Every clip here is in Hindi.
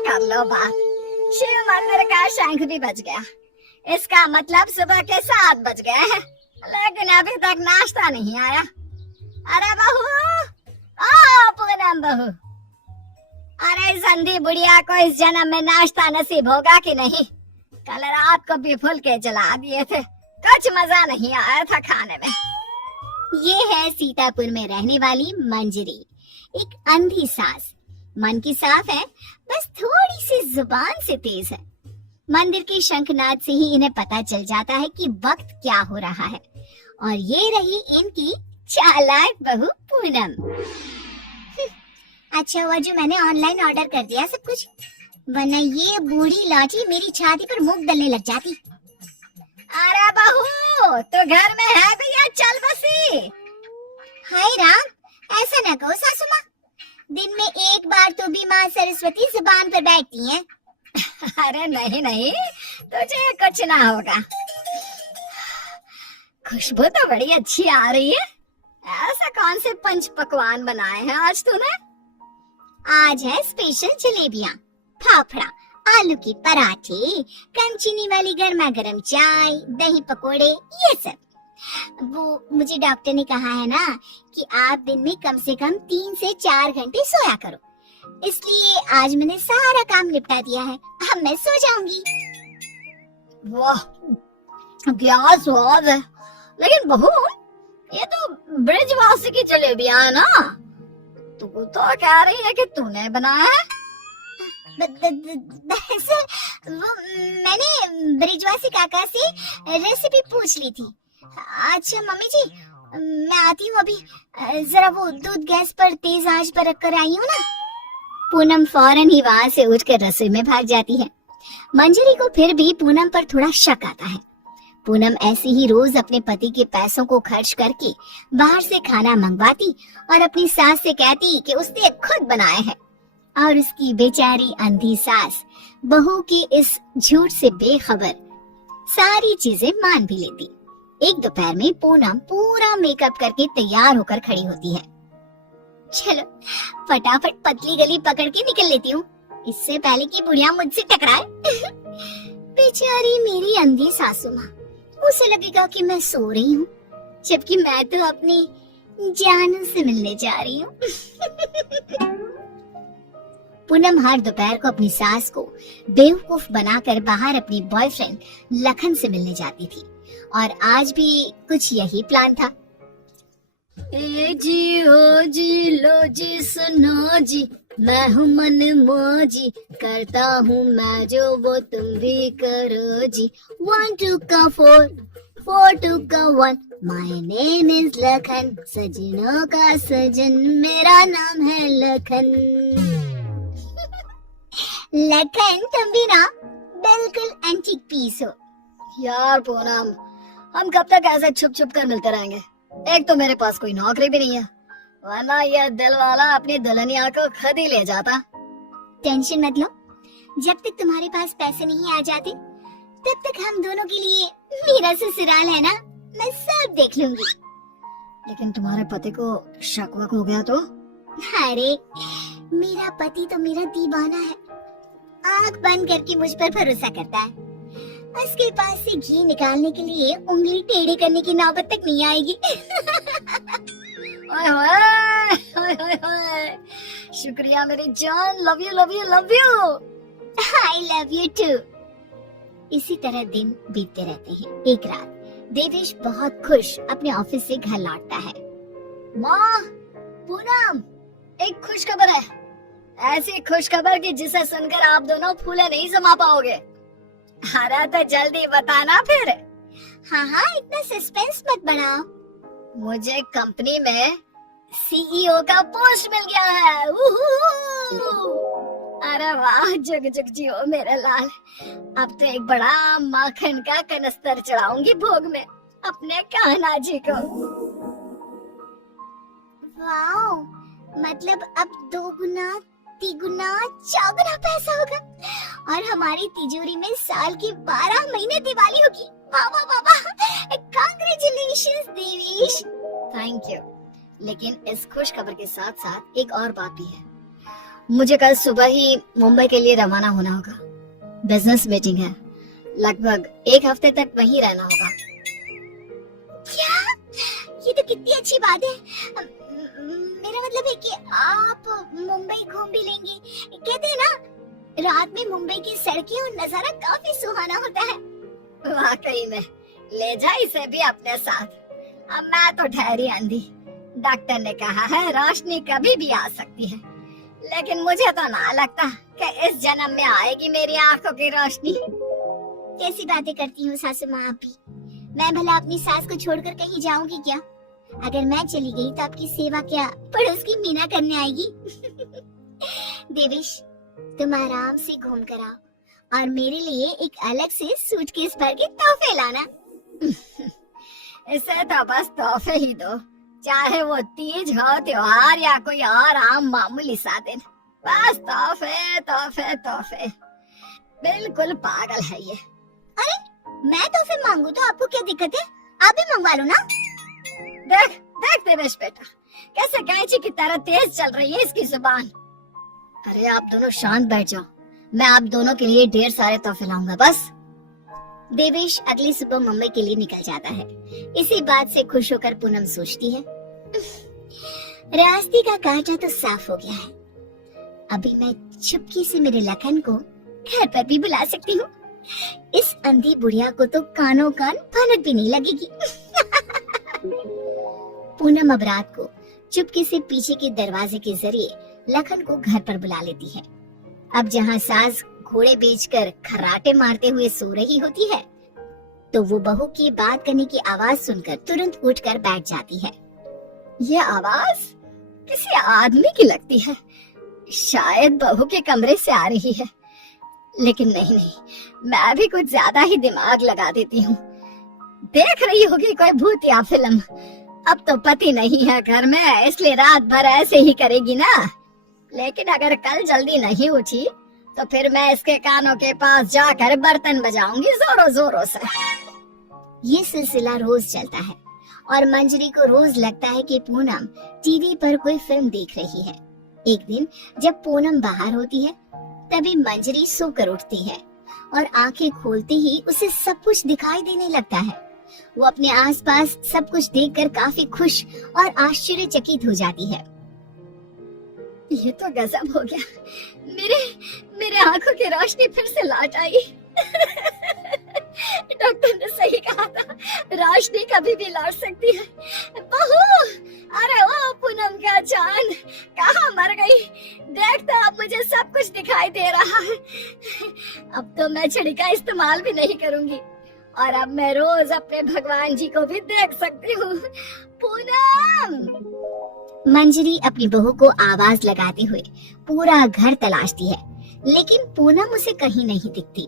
कर लो बात। शिव मंदिर का शंख भी बज गया। इसका मतलब सुबह के 7 बज गए हैं, लेकिन अभी तक नाश्ता नहीं आया। अरे बहू, ओ पूनम बहू, अरे संधी बुढ़िया को इस जन्म में नाश्ता नसीब होगा कि नहीं? कल रात को भी फुलके जला दिए थे, कुछ मजा नहीं आया था खाने में। ये है सीतापुर में रहने वाली मंजरी, एक अंधी सास। मन की साफ है, बस थोड़ी सी जुबान से तेज है। मंदिर के शंखनाद से ही इन्हें पता चल जाता है कि वक्त क्या हो रहा है। और ये रही इनकी चालाक बहू पूनम। अच्छा हुआ जो मैंने ऑनलाइन ऑर्डर कर दिया सब कुछ, वरना ये बूढ़ी लाठी मेरी छाती पर मुंह डलने लग जाती। अरे बहू, तो घर में है भैया, चल बसी। हाय राम, ऐसा न कहो सासू माँ, दिन में एक बार तो भी माँ सरस्वती जुबान पर बैठती हैं। अरे नहीं नहीं, तुझे कुछ ना होगा। खुशबू तो बड़ी अच्छी आ रही है। ऐसा कौन से पंच पकवान बनाए हैं आज तूने? आज है स्पेशल जलेबियाँ, फाफड़ा, आलू के पराठे, कम चीनी वाली गर्मा गर्म चाय, दही पकोड़े, ये सब। वो मुझे डॉक्टर ने कहा है ना कि आप दिन में कम से कम 3 से 4 घंटे सोया करो, इसलिए आज मैंने सारा काम निपटा दिया है। अब मैं सो जाऊंगी। वाह, क्या स्वाद है। लेकिन बहू, ये तो ब्रिजवासी की जलेबियाँ है ना? तू तो कह रही है कि तूने बनाया है। दरअसल वो मैंने ब्रिजवासी काका से रेसिपी पूछ ली थी। अच्छा मम्मी जी, मैं आती हूँ अभी, जरा वो दूध गैस पर तेज आंच पर रख कर आई हूँ ना। पूनम फौरन ही वहाँ से उठकर रसोई में भाग जाती है। मंजरी को फिर भी पूनम पर थोड़ा शक आता है। पूनम ऐसे ही रोज अपने पति के पैसों को खर्च करके बाहर से खाना मंगवाती और अपनी सास से कहती कि उसने खुद बनाया है, और उसकी बेचारी अंधी सास बहू की इस झूठ से बेखबर सारी चीजें मान भी लेती। एक दोपहर में पूनम पूरा मेकअप करके तैयार होकर खड़ी होती है। चलो फटाफट पतली गली पकड़ के निकल लेती हूँ, इससे पहले कि बुढ़िया मुझसे टकराए। बेचारी मेरी अंधी सासू माँ, उसे लगेगा कि मैं सो रही हूँ, जबकि मैं तो अपनी जान से मिलने जा रही हूँ। पूनम हर दोपहर को अपनी सास को बेवकूफ बनाकर बाहर अपनी बॉयफ्रेंड लखन से मिलने जाती थी, और आज भी कुछ यही प्लान था। ए जी हो जी, लो जी, सुनो जी, मैं हूँ मन मौजी, करता हूँ मैं जो वो तुम भी करो जी। 1 2 का 4, 4 2 का 1, माय नेम इज लखन, सजनों का सजन, मेरा नाम है लखन। लखन तुम भी ना बिल्कुल एंटीक पीस हो। यार पूनम, हम कब तक ऐसे छुप छुप कर मिलते रहेंगे? एक तो मेरे पास कोई नौकरी भी नहीं है, वरना ये दिल वाला अपनी दुल्हनिया को खुद ही ले जाता। टेंशन मत लो, जब तक तुम्हारे पास पैसे नहीं आ जाते तब तक हम दोनों के लिए मेरा ससुराल है ना, मैं सब देख लूंगी। लेकिन तुम्हारे पति को शक वक हो गया तो? अरे मेरा पति तो मेरा दीवाना है, आंख बंद करके मुझ पर भरोसा करता है। उसके पास से घी निकालने के लिए उंगली टेढ़ी करने की नौबत तक नहीं आएगी। ओए होए, ओए होए, शुक्रिया मेरी जान, love you love you love you. I love you too. इसी तरह दिन बीतते रहते हैं। एक रात देवेश बहुत खुश अपने ऑफिस से घर लौटता है। माँ, पूनम, एक खुश खबर है। ऐसी खुश खबर कि जिसे सुनकर आप दोनों फूले नहीं समा पाओगे। अरे तो जल्दी बताना फिर। हाँ हाँ, इतना सस्पेंस मत बढ़ाओ। मुझे कंपनी में सीईओ का पोस्ट मिल गया है। अरे वाह, जुग जुग जियो मेरे लाल। अब तो एक बड़ा माखन का कनस्तर चढ़ाऊंगी भोग में अपने कान्हा जी को। वाओ, मतलब अब 2 गुना 3 गुना 4 गुना पैसा होगा, और हमारी तिजोरी में साल की 12 महीने दिवाली होगी। वाह वाह वाह वाह, कांग्रेचुलेशंस देवेश। Thank you. लेकिन इस खुश खबर के साथ साथ एक और बात भी है। मुझे कल सुबह ही मुंबई के लिए रवाना होना होगा। बिजनेस मीटिंग है, लगभग 1 हफ्ते तक वहीं रहना होगा। क्या? ये तो कितनी अच्छी बात है। मेरा मतलब है कि आप मुंबई घूम भी लेंगे। कहते हैं ना, रात में मुंबई की सड़कें और नजारा काफी सुहाना होता है। वाकई में, ले जा इसे भी अपने साथ। अब मैं तो ठहरी अंधी। डॉक्टर ने कहा है रोशनी कभी भी आ सकती है, लेकिन मुझे तो ना लगता कि इस जन्म में आएगी मेरी आंखों की रोशनी। कैसी बातें करती हूँ सासू माँ आप भी। मैं भला अपनी सास को छोड़कर कहीं जाऊंगी क्या? अगर मैं चली गई तो आपकी सेवा क्या पड़ोस की मीना करने आएगी? देवेश, तुम आराम से घूम कर आओ और मेरे लिए एक अलग से सूटकेस भर के तोहफे लाना। इसे तो बस तोहफे ही दो, चाहे वो तीज हो, त्योहार या कोई और आम मामूली सा दिन। बस तोहफे तोहफे तोहफे। बिल्कुल पागल है ये। अरे मैं तोहफे मांगू तो आपको क्या दिक्कत है? आप भी मंगवा लो ना। देख देख देवेश बेटा, कैसे कैंची की तरह तेज चल रही है इसकी जुबान। अरे आप दोनों शांत बैठ जाओ, मैं आप दोनों के लिए ढेर सारे तोहफे लाऊंगा बस। देवेश अगली सुबह मुंबई के लिए निकल जाता है। इसी बात से खुश होकर पूनम सोचती है, रास्ते का कांटा तो साफ हो गया है। अभी मैं चुपके से मेरे लखन को घर पर भी बुला सकती हूँ। इस अंधी बुढ़िया को तो कानों कान भनक भी नहीं लगेगी। पूनम अब रात को चुपके से पीछे के दरवाजे के जरिए लखन को घर पर बुला लेती है। अब जहाँ सास घोड़े बेचकर खर्राटे मारते हुए सो रही होती है, तो वो बहू की बात करने की आवाज सुनकर तुरंत उठकर बैठ जाती है। ये आवाज किसी आदमी की लगती है, शायद बहू के कमरे से आ रही है। लेकिन नहीं, मैं भी कुछ ज्यादा ही दिमाग लगा देती हूँ। देख रही होगी कोई भूत या फिल्म। अब तो पति नहीं है घर में, इसलिए रात भर ऐसे ही करेगी ना। लेकिन अगर कल जल्दी नहीं उठी तो फिर मैं इसके कानों के पास जाकर बर्तन बजाऊंगी जोरों जोरों से। ये सिलसिला रोज चलता है और मंजरी को रोज लगता है कि पूनम टीवी पर कोई फिल्म देख रही है। एक दिन जब पूनम बाहर होती है, तभी मंजरी सोकर उठती है और आंखें खोलते ही उसे सब कुछ दिखाई देने लगता है। वो अपने आसपास सब कुछ देखकर काफी खुश और आश्चर्यचकित हो जाती है। ये तो गजब हो गया, मेरे आंखों की रोशनी फिर से लौट आई। डॉक्टर ने सही कहा था, रोशनी कभी भी लौट सकती है। बहू, अरे ओ पूनम का जान, कहाँ मर गई? देख तो अब मुझे सब कुछ दिखाई दे रहा है। अब तो मैं छड़ी का इस्तेमाल भी नहीं करूंगी और अब मैं रोज अपने भगवान जी को भी देख सकती हूँ। पूनम! मंजरी अपनी बहू को आवाज लगाते हुए पूरा घर तलाशती है, लेकिन पूनम उसे कहीं नहीं दिखती।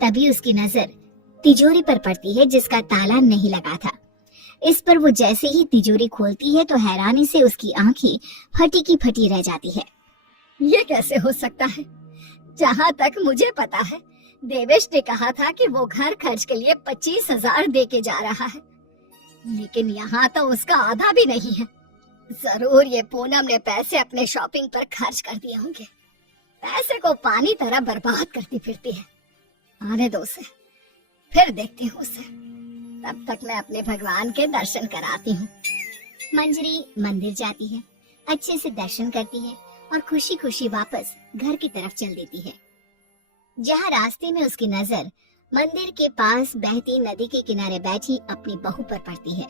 तभी उसकी नजर तिजोरी पर पड़ती है जिसका ताला नहीं लगा था। इस पर वो जैसे ही तिजोरी खोलती है तो हैरानी से उसकी आंखें फटी की फटी रह जाती है। ये कैसे हो सकता है? जहाँ तक मुझे पता है, देवेश ने कहा था कि वो घर खर्च के लिए 25,000 दे के जा रहा है, लेकिन यहाँ तो उसका आधा भी नहीं है। जरूर ये पूनम ने पैसे अपने शॉपिंग पर खर्च कर दिए होंगे। पैसे को पानी तरह बर्बाद करती फिरती है। आने दो उसे, फिर देखती हूँ उसे। तब तक मैं अपने भगवान के दर्शन कराती हूँ। मंजरी मंदिर जाती है, अच्छे से दर्शन करती है और खुशी खुशी वापस घर की तरफ चल देती है। जहाँ रास्ते में उसकी नजर मंदिर के पास बहती नदी के किनारे बैठी अपनी बहू पर पड़ती है,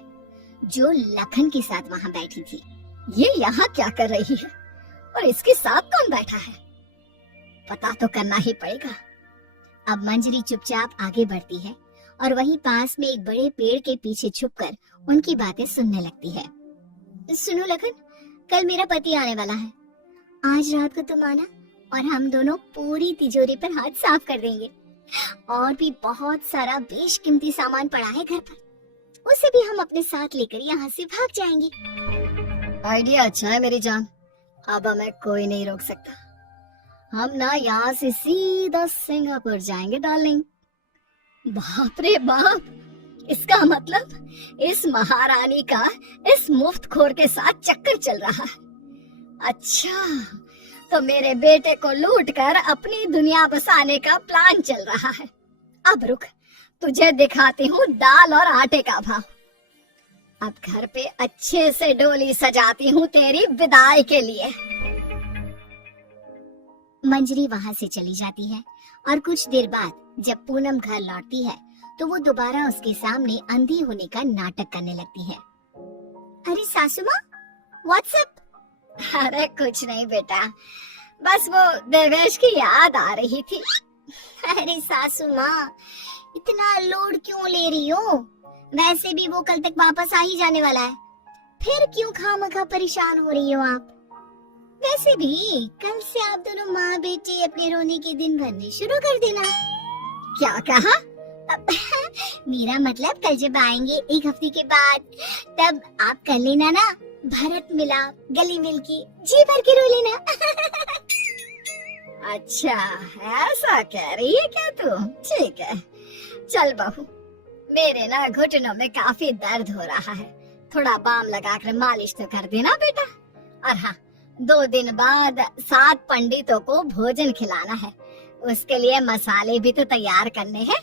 जो लखन के साथ वहाँ बैठी थी। ये यहाँ क्या कर रही है और इसके साथ कौन बैठा है? पता तो करना ही पड़ेगा। अब मंजरी चुपचाप आगे बढ़ती है और वहीं पास में एक बड़े पेड़ के पीछे छुपकर उनकी बातें सुनने लगती है। सुनो लखन, कल मेरा पति आने वाला है। आज रात को तुम आना और हम दोनों पूरी तिजोरी पर हाथ साफ कर देंगे। और भी बहुत सारा बेशकीमती सामान पड़ा है घर पर, उसे भी हम अपने साथ लेकर यहाँ से भाग जाएंगे। आइडिया अच्छा है मेरी जान, अब हमें कोई नहीं रोक सकता। हम ना यहाँ से सीधा सिंगापुर जाएंगे डार्लिंग। बाप रे बाप, इसका मतलब इस महारानी का इस मुफ्तखोर के साथ चक्कर चल रहा है। अच्छा, तो मेरे बेटे को लूट कर अपनी दुनिया बसाने का प्लान चल रहा है। अब रुक, तुझे दिखाती हूँ दाल और आटे का भाव। अब घर पे अच्छे से डोली सजाती हूँ तेरी विदाई के लिए। मंजरी वहां से चली जाती है और कुछ देर बाद जब पूनम घर लौटती है तो वो दोबारा उसके सामने अंधी होने का नाटक करने लगती है। अरे सासू माँ, व्हाट्सएप? अरे कुछ नहीं बेटा, बस वो देवेश की याद आ रही थी। अरे सासू माँ, इतना लोड क्यों ले रही हो? वैसे भी वो कल तक वापस आ ही जाने वाला है, फिर क्यों खामखा परेशान हो रही हो आप? वैसे भी कल से आप दोनों माँ बेटे अपने रोने के दिन भरने शुरू कर देना। क्या कहा? मेरा मतलब कल जब आएंगे एक हफ्ते के बाद, तब आप कर लेना ना भरत मिलाप, गली मिल के जी भर के रो लेना। अच्छा, ऐसा कह रही है क्या तू? ठीक है, चल बहू, मेरे ना घुटनों में काफी दर्द हो रहा है, थोड़ा बाम लगाकर मालिश तो कर देना बेटा। और हाँ, 2 दिन बाद 7 पंडितों को भोजन खिलाना है, उसके लिए मसाले भी तो तैयार करने हैं।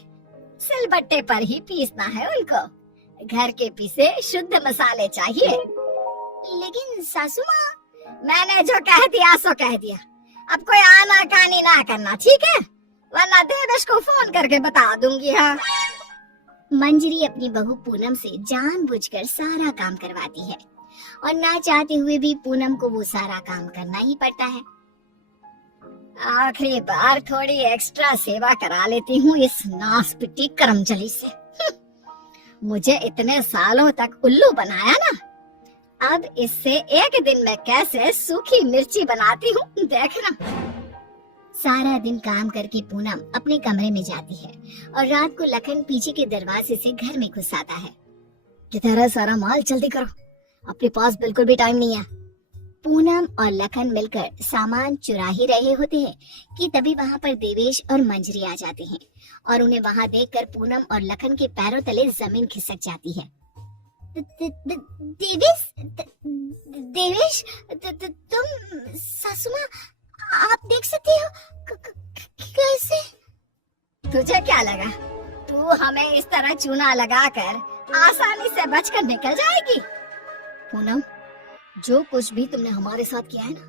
सिलबट्टे पर ही पीसना है उनको, घर के पिसे शुद्ध मसाले चाहिए। लेकिन सासू माँ, मैंने जो कह दिया सो कह दिया, अब कोई आनाकानी ना करना, ठीक है? वरना देवेश को फोन करके बता दूंगी। हाँ, मंजरी अपनी बहू पूनम से जानबूझकर सारा काम करवाती है और ना चाहते हुए भी पूनम को वो सारा काम करना ही पड़ता है। आखिरी बार थोड़ी एक्स्ट्रा सेवा करा लेती हूँ इस नासपिटी कर्मचली से। मुझे इतने सालों तक उल्लू बनाया ना, अब इससे एक दिन में कैसे सूखी मिर्ची बनाती हूँ, देखना। सारा दिन काम करके पूनम अपने कमरे में जाती है और रात को लखन पीछे के दरवाजे से घर में घुस आता है। किधर है सारा माल? जल्दी करो, अपने पास बिल्कुल भी टाइम नहीं है। पूनम और लखन मिलकर सामान चुरा ही रहे होते हैं कि तभी वहाँ पर देवेश और मंजरी आ जाते हैं और उन्हें वहाँ देखकर पूनम और लखन के पैरों तले जमीन खिसक जाती है। देवेश, देवेश, तुम? सासू माँ, आप देख सकते हो? कैसे? तुझे क्या लगा तू हमें इस तरह चूना लगाकर आसानी से बचकर निकल जाएगी? पूनम, जो कुछ भी तुमने हमारे साथ किया है ना,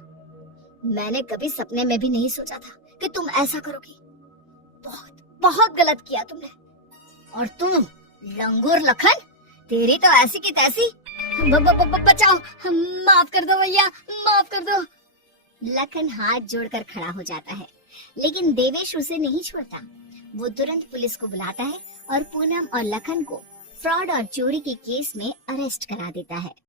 मैंने कभी सपने में भी नहीं सोचा था कि तुम ऐसा करोगी। बहुत बहुत गलत किया तुमने। और तुम लंगूर लखन, तेरी तो ऐसी की तैसी। बचाओ, माफ कर दो भैया, माफ कर दो। लखन हाथ जोड़कर खड़ा हो जाता है, लेकिन देवेश उसे नहीं छोड़ता। वो तुरंत पुलिस को बुलाता है और पूनम और लखन को फ्रॉड और चोरी के केस में अरेस्ट करा देता है।